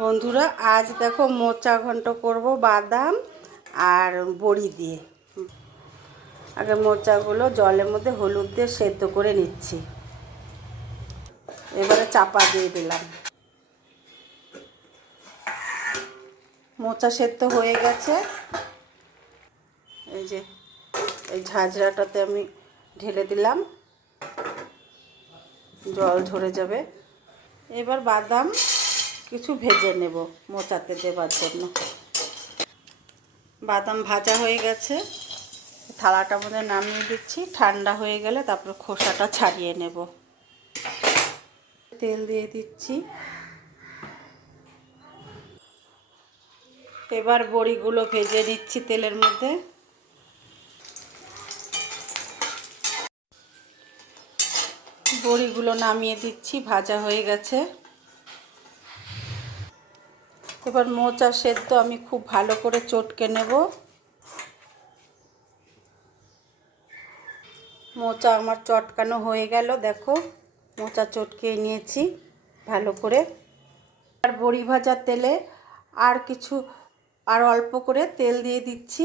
বন্ধুরা, আজ দেখো মোচা ঘন্ট করব বাদাম আর বড়ি দিয়ে। আগে মোচাগুলো জলের মধ্যে হলুদ দিয়ে সেদ্ধ করে নিচ্ছি। এবারে চাপা দিয়ে দিলাম। মোচা সেদ্ধ হয়ে গেছে। এই যে এই ঝাঁঝরাটাতে আমি ঢেলে দিলাম, জল ঝরে যাবে। এবার বাদাম কিছু ভেজে নেব মোচাতে দেবার জন্য। বাদাম ভাজা হয়ে গেছে, থালাটার মধ্যে নামিয়ে দিচ্ছি। ঠান্ডা হয়ে গেলে তারপর খোসাটা ছাড়িয়ে নেব। তেল দিয়ে দিচ্ছি। এবার বড়িগুলো ভেজে নিচ্ছি তেলের মধ্যে। বড়িগুলো নামিয়ে দিচ্ছি, ভাজা হয়ে গেছে। এবার মোচা সেদ্ধ আমি খুব ভালো করে চটকে নেব। মোচা আমার চটকানো হয়ে গেল, দেখো মোচা চটকে নিয়েছি ভালো করে। আর বড়ি ভাজার তেলে আর অল্প করে তেল দিয়ে দিচ্ছি।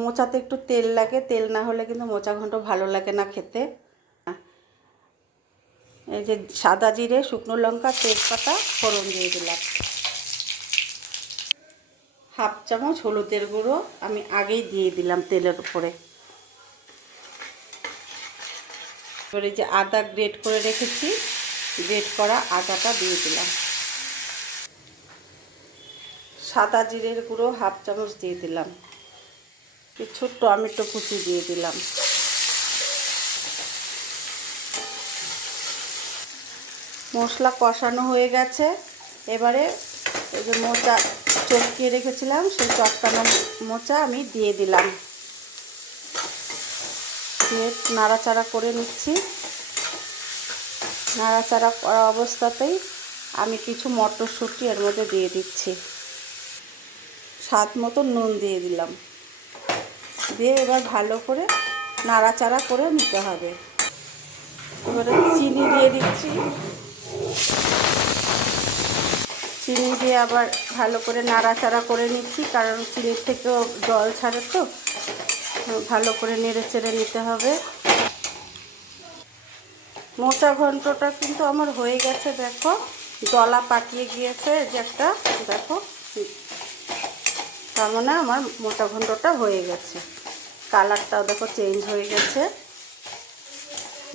মোচাতে একটু তেল লাগে, তেল না হলে কিন্তু মোচা ঘন্ট ভালো লাগে না খেতে। এই যে সাদা জিরে, শুকনো লঙ্কা, তেজপাতা ফোড়ন দিয়ে দিলাম। হাফ চামচ হলুদের গুঁড়ো আমি আগেই দিয়ে দিলাম তেলের উপরে। এবার এই যে আদা গ্রেট করে রেখেছি, গ্রেট করা আদাটা দিয়ে দিলাম। সাদা জিরের গুঁড়ো হাফ চামচ দিয়ে দিলাম। কিছু টমেটো কুচি দিয়ে দিলাম। মশলা কষানো হয়ে গেছে। এবারে এই যে মোচা চটকিয়ে রেখেছিলাম, সেই চটকানো মোচা আমি দিয়ে দিলাম। দিয়ে নাড়াচাড়া করে নিচ্ছি। নাড়াচাড়া করা অবস্থাতেই আমি কিছু মটরশুঁটি এর মধ্যে দিয়ে দিচ্ছি। স্বাদ মতো নুন দিয়ে দিলাম। দিয়ে এবার ভালো করে নাড়াচাড়া করে নিতে হবে। এবারে চিনি দিয়ে দিচ্ছি। চিনি দিয়ে আবার ভালো করে নাড়াচাড়া করে নিচ্ছি, কারণ চিনির থেকেও জল ছাড়ে, তো ভালো করে নেড়ে চেড়ে নিতে হবে। মোচা ঘন্টটা কিন্তু আমার হয়ে গেছে, দেখো দলা পাকিয়ে গিয়েছে যে একটা, দেখো তার মানে আমার মোচা ঘন্টটা হয়ে গেছে। কালারটাও দেখো চেঞ্জ হয়ে গেছে।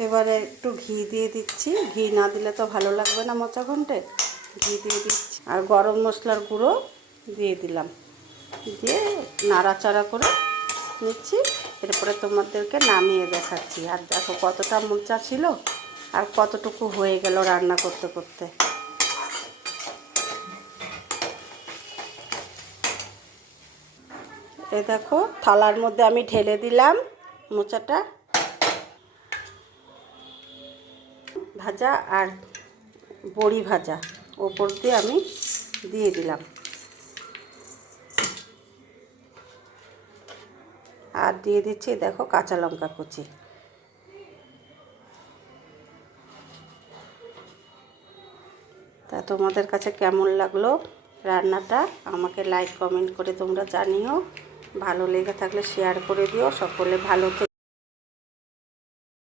এবারে একটু ঘি দিয়ে দিচ্ছি। ঘি না দিলে তো ভালো লাগবে না মোচা ঘন্টে। ঘি দিয়ে দিচ্ছি আর গরম মশলার গুঁড়ো দিয়ে দিলাম। দিয়ে নাড়াচাড়া করে নিচ্ছি। এরপরে তোমাদেরকে নামিয়ে দেখাচ্ছি। আর দেখো কতটা মোচা ছিল আর কতটুকু হয়ে গেল রান্না করতে করতে। এই দেখো থালার মধ্যে আমি ঢেলে দিলাম মোচাটা ভাজা আর বড়ি ভাজা ওপর দিয়ে আমি দিয়ে দিলাম। আর দিয়ে দিচ্ছি দেখো কাঁচা লঙ্কা কুচি। তা তোমাদের কাছে কেমন লাগলো রান্নাটা আমাকে লাইক কমেন্ট করে তোমরা জানিও। ভালো লেগে থাকলে শেয়ার করে দিও। সকলে ভালো